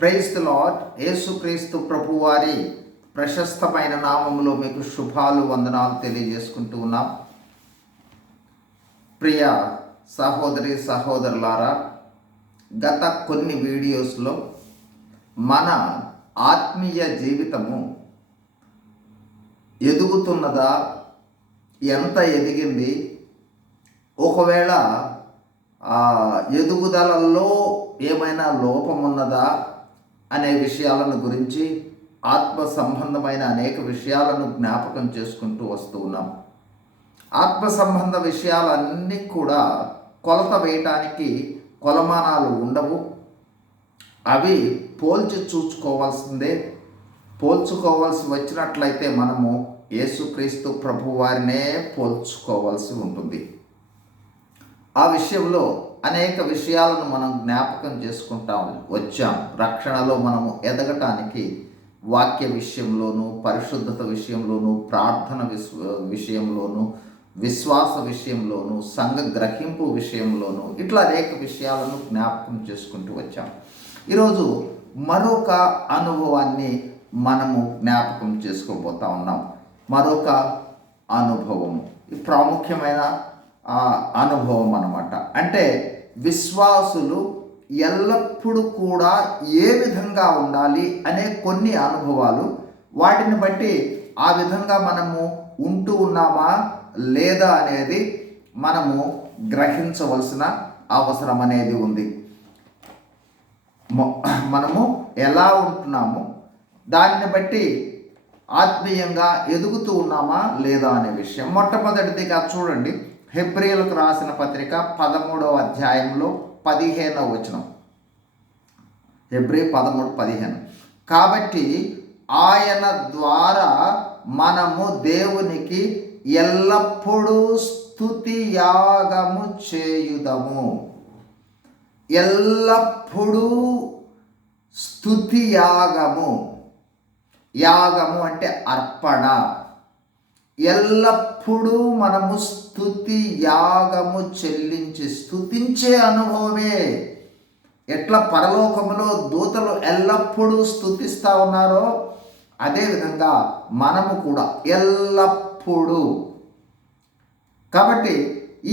Praise the lord యేసుక్రీస్తు ప్రభువారి ప్రశస్తమైన నామములో మీకు శుభాలు వందనాలు తెలియజేసుకుంటూ ఉన్నాం. ప్రియ సహోదరి సహోదరులారా గత కొన్ని వీడియోస్లో మన ఆత్మీయ జీవితము ఎదుగుతున్నదా ఎంత ఎదిగింది ఒకవేళ ఎదుగుదలలో ఏమైనా లోపం ఉన్నదా అనే విషయాలను గురించి ఆత్మ సంబంధమైన అనేక విషయాలను జ్ఞాపకం చేసుకుంటూ వస్తూ ఉన్నాం. ఆత్మ సంబంధ విషయాలన్నీ కూడా కొలత వేయటానికి కొలమానాలు ఉండవు. అవి పోల్చి చూసుకోవాల్సిందే పోల్చుకోవాల్సి వచ్చినట్లయితే మనము యేసుక్రీస్తు ప్రభువారినే పోల్చుకోవాల్సి ఉంటుంది. ఆ విషయంలో అనేక విషయాలను మనం జ్ఞాపకం చేసుకుంటాం వచ్చాం. రక్షణలో మనము ఎదగటానికి వాక్య విషయంలోనూ పరిశుద్ధత విషయంలోనూ ప్రార్థన విశ్వ విషయంలోనూ విశ్వాస విషయంలోనూ సంఘ గ్రహింపు విషయంలోనూ ఇట్లా అనేక విషయాలను జ్ఞాపకం చేసుకుంటూ వచ్చాం. ఈరోజు మరొక అనుభవాన్ని మనము జ్ఞాపకం చేసుకోబోతా ఉన్నాం. మరొక అనుభవము ప్రాముఖ్యమైన ఆ, అనుభవం అనమాట అంటే విశ్వాసులు ఎల్లప్పుడూ కూడా ఏ విధంగా ఉండాలి అనే కొన్ని అనుభవాలు వాటిని బట్టి ఆ విధంగా మనము ఉంటూ ఉన్నామా లేదా అనేది మనము గ్రహించవలసిన అవసరం అనేది ఉంది. మొ- మనము ఎలా ఉంటున్నాము దానిని బట్టి ఆత్మీయంగా ఎదుగుతూ ఉన్నామా లేదా అనే విషయం మొట్టమొదటిదిగా చూడండి. హెబ్రియులకు రాసిన పత్రిక పదమూడవ అధ్యాయంలో పదిహేనవ వచనం. హెబ్రి పదమూడు పదిహేను. కాబట్టి ఆయన ద్వారా మనము దేవునికి ఎల్లప్పుడూ స్థుతి యాగము చేయుదము. ఎల్లప్పుడూ స్థుతి యాగము. యాగము అంటే అర్పణ. ఎల్లప్పుడూ మనము స్థుతి యాగము చెల్లించి స్థుతించే అనుభవమే. ఎట్లా పరలోకములో దూతలు ఎల్లప్పుడూ స్థుతిస్తూ ఉన్నారో అదేవిధంగా మనము కూడా ఎల్లప్పుడూ. కాబట్టి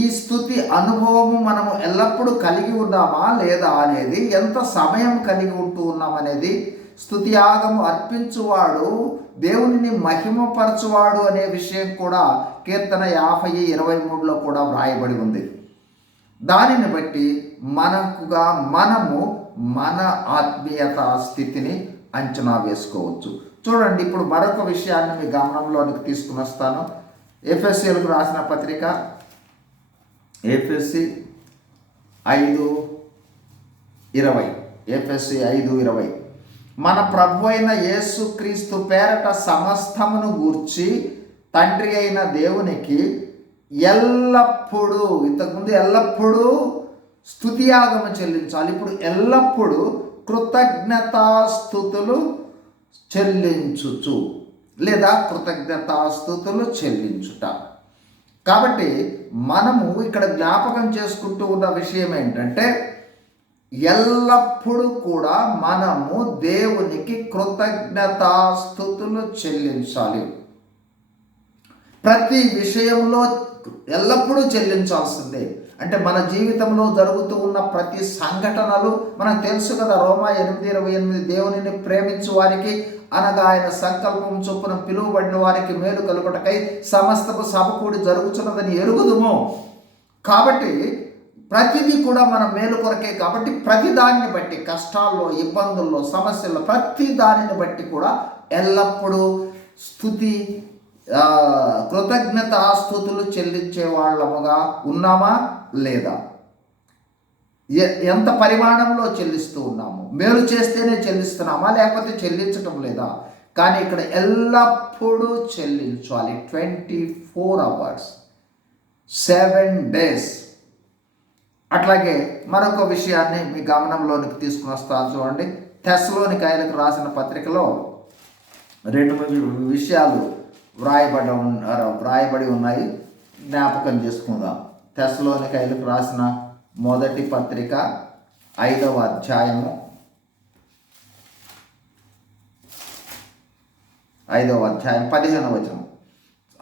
ఈ స్థుతి అనుభవము మనము ఎల్లప్పుడూ కలిగి ఉన్నామా లేదా అనేది ఎంత సమయం కలిగి ఉంటూ ఉన్నామనేది స్థుతి యాగము అర్పించువాడు దేవునిని మహిమపరచువాడు అనే విషయం కూడా కీర్తన యాభై ఇరవై మూడులో కూడా వ్రాయబడి ఉంది. దానిని బట్టి మనకుగా మనము మన ఆత్మీయత స్థితిని అంచనా వేసుకోవచ్చు. చూడండి ఇప్పుడు మరొక విషయాన్ని మీ గమనంలోనికి తీసుకుని వస్తాను. ఎఫ్ఎస్సీలకు రాసిన పత్రిక ఎఫ్ఎస్సి ఐదు ఇరవై. ఎఫ్ఎస్సి ఐదు ఇరవై. మన ప్రభు అయిన యేసుక్రీస్తు పేరట సమస్తమును గూర్చి తండ్రి అయిన దేవునికి ఎల్లప్పుడూ ఇంతకుముందు ఎల్లప్పుడూ స్థుతియాగము చెల్లించాలి. ఇప్పుడు ఎల్లప్పుడూ కృతజ్ఞతాస్థుతులు చెల్లించుచు లేదా కృతజ్ఞతాస్థుతులు చెల్లించుట. కాబట్టి మనము ఇక్కడ జ్ఞాపకం చేసుకుంటూ ఉన్న విషయం ఏంటంటే ఎల్లప్పుడూ కూడా మనము దేవునికి కృతజ్ఞతాస్థుతులు చెల్లించాలి. ప్రతి విషయంలో ఎల్లప్పుడూ చెల్లించాల్సిందే. అంటే మన జీవితంలో జరుగుతూ ఉన్న ప్రతి సంఘటనలు మనకు తెలుసు కదా రోమా ఎనిమిది ఇరవై ఎనిమిది దేవునిని ప్రేమించు వారికి అనగా ఆయన సంకల్పం చొప్పున పిలువబడిన వారికి మేలు కలుగుటకై సమస్తపు సమకూడి జరుగుతున్నదని ఎరుగుదుము. కాబట్టి ప్రతిదీ కూడా మన మేలు కొరకే కాబట్టి ప్రతి దానిని బట్టి కష్టాల్లో ఇబ్బందుల్లో సమస్యల్లో ప్రతి దానిని బట్టి కూడా ఎల్లప్పుడూ స్థుతి ఆ, కృతజ్ఞత స్థుతులు చెల్లించే వాళ్ళముగా ఉన్నామా లేదా? ఎంత పరిమాణంలో చెల్లిస్తూ ఉన్నాము? మేలు చేస్తేనే చెల్లిస్తున్నామా లేకపోతే చెల్లించటం లేదా? కానీ ఇక్కడ ఎల్లప్పుడూ చెల్లించాలి. Twenty four hours. Seven days. అట్లాగే మరొక విషయాన్ని మీ గమనంలోనికి తీసుకుని వస్తాను చూడండి. తెస్లోని కాయలకు రాసిన పత్రికలో రెండు విషయాలు వ్రాయబడ వ్రాయబడి ఉన్నాయి. జ్ఞాపకం చేసుకుందాం. తెస్లోని కాయలకు రాసిన మొదటి పత్రిక ఐదవ అధ్యాయము. ఐదవ అధ్యాయం పదిహేను వచనం.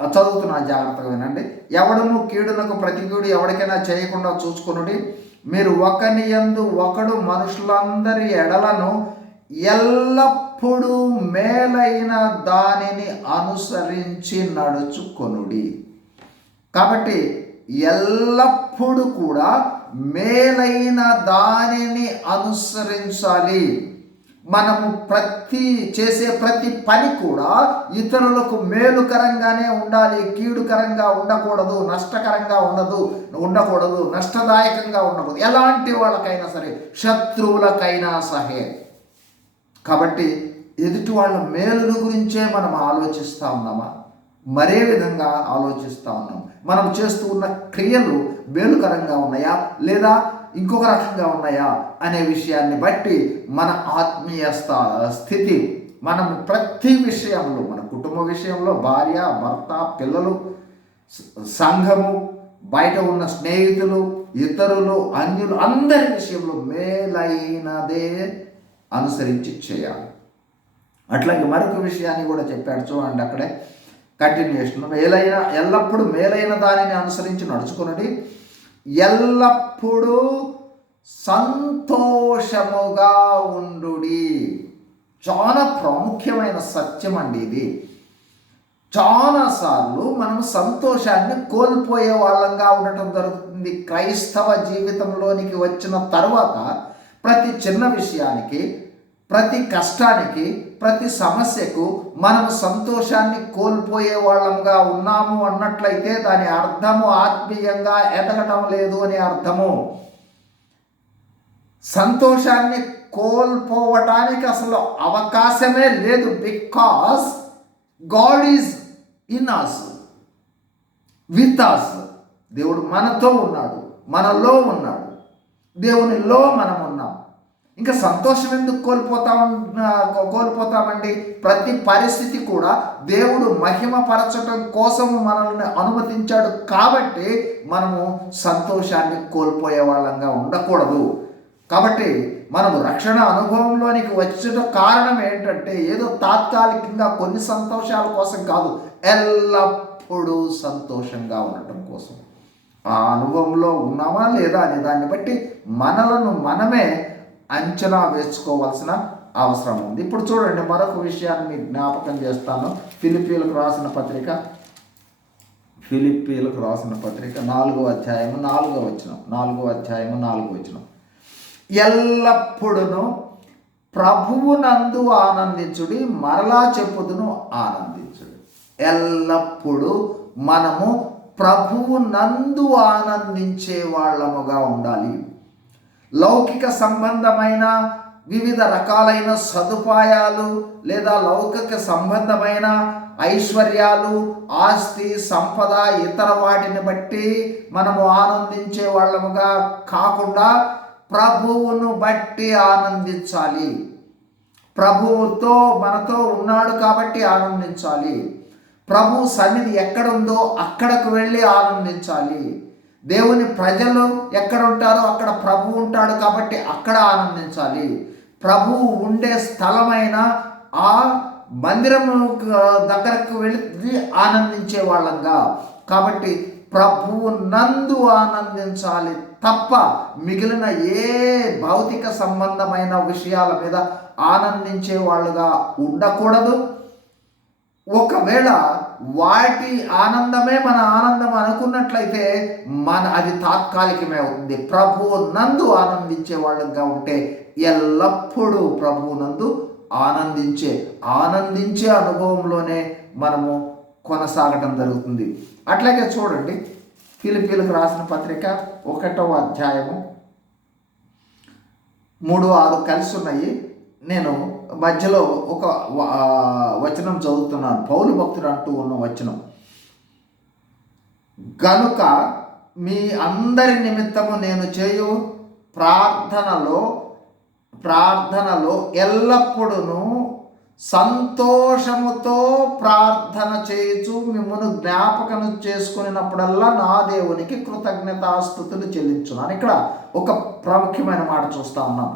చదువుతున్నా జాగ్రత్తగా వినండి. ఎవడను కీడునకు ప్రతికీడు ఎవరికైనా చేయకుండా చూసుకునుడి మీరు ఒకని యందు ఒకడు మనుషులందరి ఎడలను ఎల్లప్పుడూ మేలైన దానిని అనుసరించి నడుచుకొనుడి. కాబట్టి ఎల్లప్పుడూ కూడా మేలైన దానిని అనుసరించాలి. మనము ప్రతి చేసే ప్రతి పని కూడా ఇతరులకు మేలుకరంగానే ఉండాలి కీడుకరంగా ఉండకూడదు నష్టకరంగా ఉండదు ఉండకూడదు నష్టదాయకంగా ఉండకూడదు. ఎలాంటి వాళ్ళకైనా సరే శత్రువులకైనా సహే కాబట్టి ఎదుటి వాళ్ళ మేలుల గురించే మనం ఆలోచిస్తూ ఉన్నామా? మరే విధంగా ఆలోచిస్తూ ఉన్నాం? మనం చేస్తూ ఉన్న క్రియలు మేలుకరంగా ఉన్నాయా? లేదా ఇంకొక రకంగా ఉన్నాయా అనే విషయాన్ని బట్టి మన ఆత్మీయ స్థితి మనం ప్రతి విషయంలో మన కుటుంబ విషయంలో భార్య భర్త పిల్లలు సంఘము బయట ఉన్న స్నేహితులు ఇతరులు అన్యులు అందరి విషయంలో మేలైనదే అనుసరించి చేయాలి. అట్లాగే మరొక విషయాన్ని కూడా చెప్పాడు చూడండి అక్కడే. కంటిన్యూషన్ మేలైన ఎల్లప్పుడూ మేలైన దానిని అనుసరించి నడుచుకున్నది ఎల్లప్పుడూ సంతోషముగా ఉండు చాలా ప్రాముఖ్యమైన సత్యం అండి ఇది. చాలాసార్లు మనం సంతోషాన్ని కోల్పోయే వాళ్ళంగా ఉండటం జరుగుతుంది. క్రైస్తవ జీవితంలోనికి వచ్చిన తర్వాత ప్రతి చిన్న విషయానికి ప్రతి కష్టానికి ప్రతి సమస్యకు మనం సంతోషాన్ని కోల్పోయే వాళ్ళంగా ఉన్నాము అన్నట్లయితే దాని అర్థము ఆత్మీయంగా ఎదగటం లేదు అని అర్థము. సంతోషాన్ని కోల్పోవటానికి అసలు అవకాశమే లేదు because God is in us with us దేవుడు మనతో ఉన్నాడు మనలో ఉన్నాడు. దేవునిలో మనం ఉన్నాం ఇంకా సంతోషం ఎందుకు కోల్పోతా కోల్పోతామండి? ప్రతి పరిస్థితి కూడా దేవుడు మహిమపరచటం కోసం మనల్ని అనుమతించాడు కాబట్టి మనము సంతోషాన్ని కోల్పోయే వాళ్ళంగా ఉండకూడదు. కాబట్టి మనము రక్షణ అనుభవంలోనికి వచ్చిన కారణం ఏంటంటే ఏదో తాత్కాలికంగా కొన్ని సంతోషాల కోసం కాదు ఎల్లప్పుడూ సంతోషంగా ఉండటం కోసం. ఆ అనుభవంలో ఉన్నామా లేదా అనే దాన్ని బట్టి మనలను మనమే అంచనా వేసుకోవాల్సిన అవసరం ఉంది. ఇప్పుడు చూడండి మరొక విషయాన్ని మీకు జ్ఞాపకం చేస్తాను. ఫిలిపీలకు రాసిన పత్రిక ఫిలిపీలకు రాసిన పత్రిక నాలుగో అధ్యాయము నాలుగో వచ్చిన నాలుగో అధ్యాయము నాలుగో వచ్చిన ఎల్లప్పుడూ ప్రభువునందు ఆనందించుడి మరలా చెప్పుదును ఆనందించుడు. ఎల్లప్పుడూ మనము ప్రభువు నందు ఆనందించే వాళ్ళముగా ఉండాలి. లౌకిక సంబంధమైన వివిధ రకాలైన సదుపాయాలు లేదా లౌకిక సంబంధమైన ఐశ్వర్యాలు ఆస్తి సంపద ఇతర వాటిని బట్టి మనము ఆనందించే వాళ్ళముగా కాకుండా ప్రభువును బట్టి ఆనందించాలి. ప్రభువుతో మనతో ఉన్నాడు కాబట్టి ఆనందించాలి. ప్రభు సన్నిధి ఎక్కడుందో అక్కడకు వెళ్ళి ఆనందించాలి. దేవుని ప్రజలు ఎక్కడ ఉంటారో అక్కడ ప్రభు ఉంటాడు కాబట్టి అక్కడ ఆనందించాలి. ప్రభు ఉండే స్థలమైన ఆ మందిరము దగ్గరకు వెళ్ళి ఆనందించే వాళ్ళంగా. కాబట్టి ప్రభువు నందు ఆనందించాలి తప్ప మిగిలిన ఏ భౌతిక సంబంధమైన విషయాల మీద ఆనందించే వాళ్ళుగా ఉండకూడదు. ఒకవేళ వాటి ఆనందమే మన ఆనందం అనుకున్నట్లయితే మన అది తాత్కాలికమే అవుతుంది. ప్రభువు నందు ఆనందించే వాళ్ళుగా ఉంటే ఎల్లప్పుడూ ప్రభువు నందు ఆనందించే ఆనందించే అనుభవంలోనే మనము కొనసాగటం జరుగుతుంది. అట్లాగే చూడండి పిలిపిలకు రాసిన పత్రిక ఒకటవ అధ్యాయము మూడు ఆరు కలిసి ఉన్నాయి. నేను మధ్యలో ఒక వచనం చదువుతున్నాను పౌరు భక్తుడు అంటూ ఉన్న వచనం. గనుక మీ అందరి నిమిత్తము నేను చేయు ప్రార్థనలో ప్రార్థనలో ఎల్లప్పుడూ సంతోషముతో ప్రార్థన చేయుచు మిమ్మల్ని జ్ఞాపకం చేసుకునేటప్పుడల్లా నా దేవునికి కృతజ్ఞతాస్థుతులు చెల్లించున్నాను. ఇక్కడ ఒక ప్రాముఖ్యమైన మాట చూస్తా ఉన్నాం.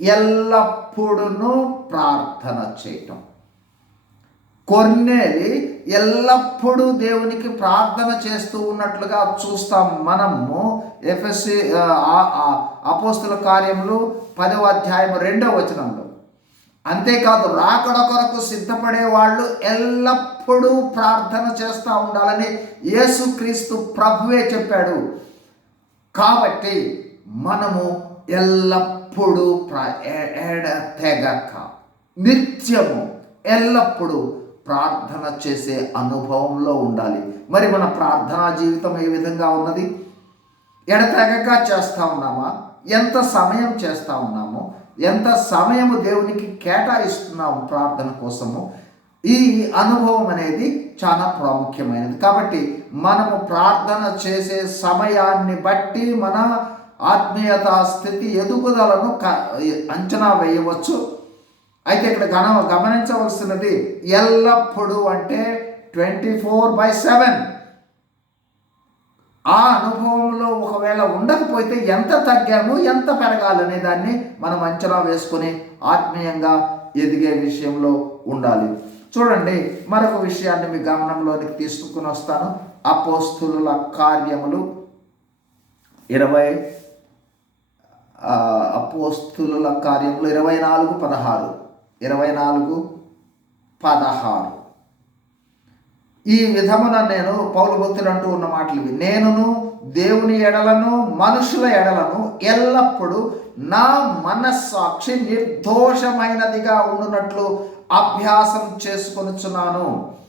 ఎల్లప్పుడూ ప్రార్థన చేయటం. కొన్నేది ఎల్లప్పుడూ దేవునికి ప్రార్థన చేస్తూ ఉన్నట్లుగా చూస్తాం మనము. ఎఫ్ఎస్సి అపోస్తుల కార్యములు పదవ అధ్యాయం రెండవ వచనంలో. అంతేకాదు రాకడ కొరకు సిద్ధపడే వాళ్ళు ఎల్లప్పుడూ ప్రార్థన చేస్తూ ఉండాలని యేసుక్రీస్తు ప్రభువే చెప్పాడు. కాబట్టి మనము ఎల్లప్పుడూ ప్ర- ఎడతెగక నిత్యము ఎల్లప్పుడూ ప్రార్థన చేసే అనుభవంలో ఉండాలి. మరి మన ప్రార్థనా జీవితం ఏ విధంగా ఉన్నది? ఎడతెగక చేస్తూ ఉన్నామా? ఎంత సమయం చేస్తూ ఉన్నాము? ఎంత సమయము దేవునికి కేటాయిస్తున్నాము ప్రార్థన కోసము? ఈ అనుభవం అనేది చాలా ప్రాముఖ్యమైనది. కాబట్టి మనము ప్రార్థన చేసే సమయాన్ని బట్టి మన ఆత్మీయత స్థితి ఎదుగుదలను క అంచనా వేయవచ్చు. అయితే ఇక్కడ గణ గమనించవలసినది ఎల్లప్పుడూ అంటే ట్వంటీ ఫోర్ బై సెవెన్. ఆ అనుభవంలో ఒకవేళ ఉండకపోతే ఎంత తగ్గాము ఎంత పెరగాలనే దాన్ని మనం అంచనా వేసుకొని ఆత్మీయంగా ఎదిగే విషయంలో ఉండాలి. చూడండి మరొక విషయాన్ని మీ గమనంలోనికి తీసుకుని వస్తాను. అపోస్తుల కార్యములు ఇరవై అపోస్తుల కార్యములు ఇరవై నాలుగు పదహారు. ఇరవై నాలుగు పదహారు. ఈ విధమున నేను పౌలు భక్తులు అంటూ ఉన్న మాటలు ఇవి. నేనును దేవుని ఎడలను మనుషుల ఎడలను ఎల్లప్పుడూ నా మనస్సాక్షి నిర్దోషమైనదిగా ఉండునట్లు అభ్యాసం చేసుకొనుచున్నాను.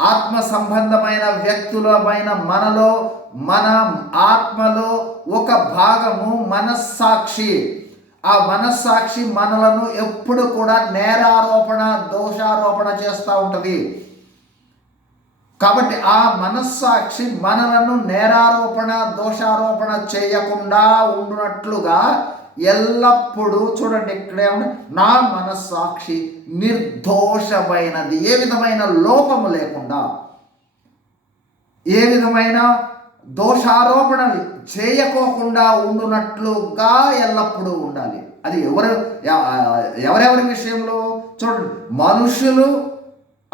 ఆత్మ సంబంధమైన వ్యక్తులమైన మనలో మన ఆత్మలో ఒక భాగము మనస్సాక్షి. ఆ మనస్సాక్షి మనలను ఎప్పుడు కూడా నేరారోపణ దోషారోపణ చేస్తూ ఉంటుంది. కాబట్టి ఆ మనస్సాక్షి మనలను నేరారోపణ దోషారోపణ చేయకుండా ఉండునట్లుగా ఎల్లప్పుడూ చూడండి ఇక్కడే నా మనస్సాక్షి నిర్దోషమైనది. ఏ విధమైన లోపము లేకుండా. ఏ విధమైన దోషారోపణ చేయకోకుండా ఉండునట్లుగా ఎల్లప్పుడూ ఉండాలి. అది ఎవరు ఎవరెవరి విషయంలో? చూడండి మనుషులు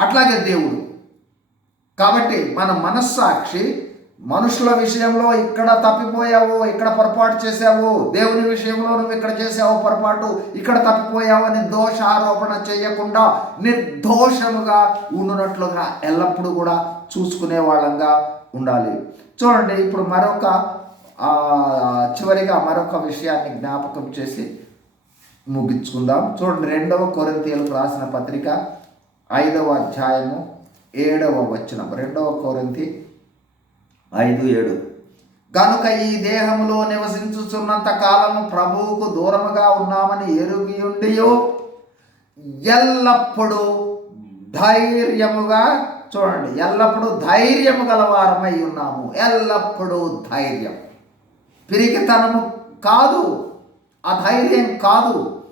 అట్లాగే దేవుడు. కాబట్టి మన మనస్సాక్షి మనుషుల విషయంలో ఇక్కడ తప్పిపోయావు ఇక్కడ పొరపాటు చేసావు దేవుని విషయంలో నువ్వు ఇక్కడ చేసావు పొరపాటు ఇక్కడ తప్పిపోయావు అని దోషారోపణ చేయకుండా నిర్దోషముగా ఉండునట్లుగా ఎల్లప్పుడూ కూడా చూసుకునే వాళ్ళంగా ఉండాలి. చూడండి ఇప్పుడు మరొక చివరిగా మరొక విషయాన్ని జ్ఞాపకం చేసి ముగించుకుందాం. చూడండి రెండవ కొరింతీయులకు రాసిన పత్రిక ఐదవ అధ్యాయము ఏడవ వచనం. రెండవ కొరింతి ఐదు ఏడు. గనుక ఈ దేహములో నివసించుచున్నంత కాలము ప్రభువుకు దూరముగా ఉన్నామని ఎరుగి ఎల్లప్పుడూ ధైర్యముగా చూడండి ఎల్లప్పుడూ ధైర్యము గలవారమై ఉన్నాము. ఎల్లప్పుడూ ధైర్యం. పిరికితనము కాదు అధైర్యం కాదు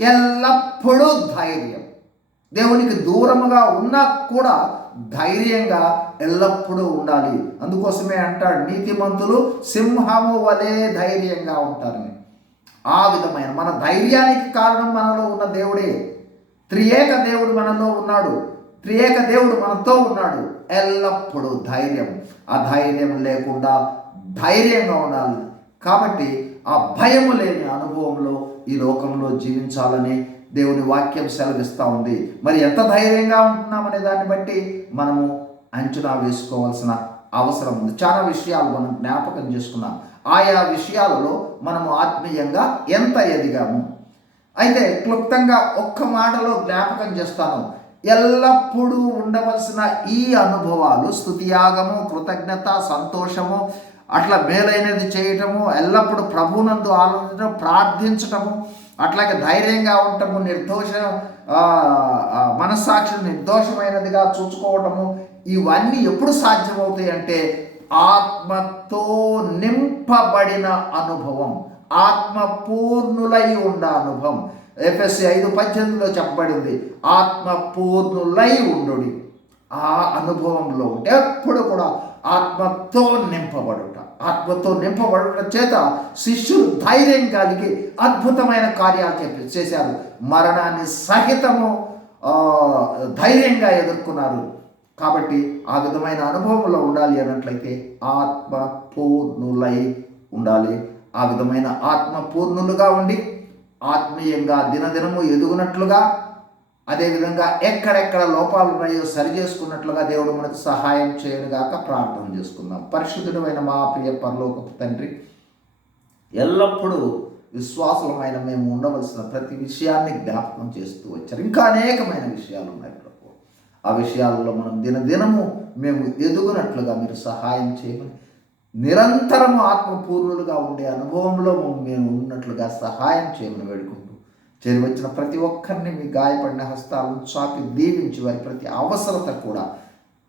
ఎల్లప్పుడూ ధైర్యం. దేవునికి దూరముగా ఉన్నా కూడా ధైర్యంగా ఎల్లప్పుడూ ఉండాలి. అందుకోసమే అంటాడు నీతిమంతులు సింహము వలె ధైర్యంగా ఉంటారని ఆ విధమైన మన ధైర్యానికి కారణం మనలో ఉన్న దేవుడే. త్రియేక దేవుడు మనలో ఉన్నాడు. త్రియేక దేవుడు మనతో ఉన్నాడు. ఎల్లప్పుడూ ధైర్యం. ఆ ధైర్యం లేకుండా ధైర్యంగా ఉండాలి. కాబట్టి ఆ భయము లేని అనుభవంలో ఈ లోకంలో జీవించాలని దేవుని వాక్యం సెలవిస్తూ ఉంది. మరి ఎంత ధైర్యంగా ఉంటున్నామనే దాన్ని బట్టి మనము అంచనా వేసుకోవాల్సిన అవసరం ఉంది. చాలా విషయాలు మనం జ్ఞాపకం చేసుకున్నాం. ఆయా విషయాలలో మనము ఆత్మీయంగా ఎంత ఎదిగాము? అయితే క్లుప్తంగా ఒక్క మాటలో జ్ఞాపకం చేస్తాను. ఎల్లప్పుడూ ఉండవలసిన ఈ అనుభవాలు స్థుతియాగము కృతజ్ఞత సంతోషము అట్లా మేలైనది చేయటము ఎల్లప్పుడూ ప్రభునందు ఆలోచించడం ప్రార్థించటము అట్లాగే ధైర్యంగా ఉండటము నిర్దోష మనస్సాక్షి నిర్దోషమైనదిగా చూసుకోవటము ఇవన్నీ ఎప్పుడు సాధ్యమవుతాయి అంటే ఆత్మతో నింపబడిన అనుభవం ఆత్మ పూర్ణులై ఉండ అనుభవం. ఎఫ్ఎస్సి ఐదు పద్దెనిమిదిలో చెప్పబడింది ఆత్మ పూర్ణులై ఉండు ఆ అనుభవంలో ఉంటే ఎప్పుడు కూడా ఆత్మతో నింపబడు. ఆత్మతో నింపబడటం చేత శిష్యులు ధైర్యం కలిగి అద్భుతమైన కార్యాలు చెప్పి చేశారు. మరణాన్ని సహితము ధైర్యంగా ఎదుర్కొన్నారు. కాబట్టి ఆ విధమైన అనుభవంలో ఉండాలి అన్నట్లయితే ఆత్మ పూర్ణులై ఉండాలి. ఆ విధమైన ఆత్మ పూర్ణులుగా ఉండి ఆత్మీయంగా దినదినము ఎదుగునట్లుగా అదేవిధంగా ఎక్కడెక్కడ లోపాలు ఉన్నాయో సరి చేసుకున్నట్లుగా దేవుడు మనకు సహాయం చేయనుగాక ప్రార్థన చేసుకుందాం. పరిశుద్ధుడమైన మా ప్రియ పరలోకపు తండ్రి ఎల్లప్పుడూ విశ్వాసులమైన మేము ఉండవలసిన ప్రతి విషయాన్ని జ్ఞాపకం చేస్తూ వచ్చారు. ఇంకా అనేకమైన విషయాలు ఉన్నాయి ప్రభు. ఆ విషయాలలో మనం దినదినము మేము ఎదుగునట్లుగా మీరు సహాయం చేయమని నిరంతరం ఆత్మపూర్ణులుగా ఉండే అనుభవంలో మేము ఉన్నట్లుగా సహాయం చేయమని వేడుకుంటున్నాం. చేరి వచ్చిన ప్రతి ఒక్కరిని మీ గాయపడిన హస్తాలను చాపి దీవించి వారి ప్రతి అవసరత కూడా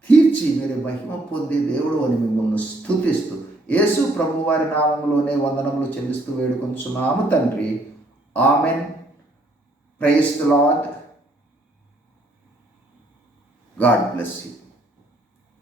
తీర్చి మీరు మహిమ పొంది దేవుడు అని మిమ్మల్ని స్థుతిస్తూ యేసు ప్రభు వారి నామంలోనే వందనములు చెల్లిస్తూ వేడుకొంచున్నాము తండ్రి. Amen. Praise lord God bless you.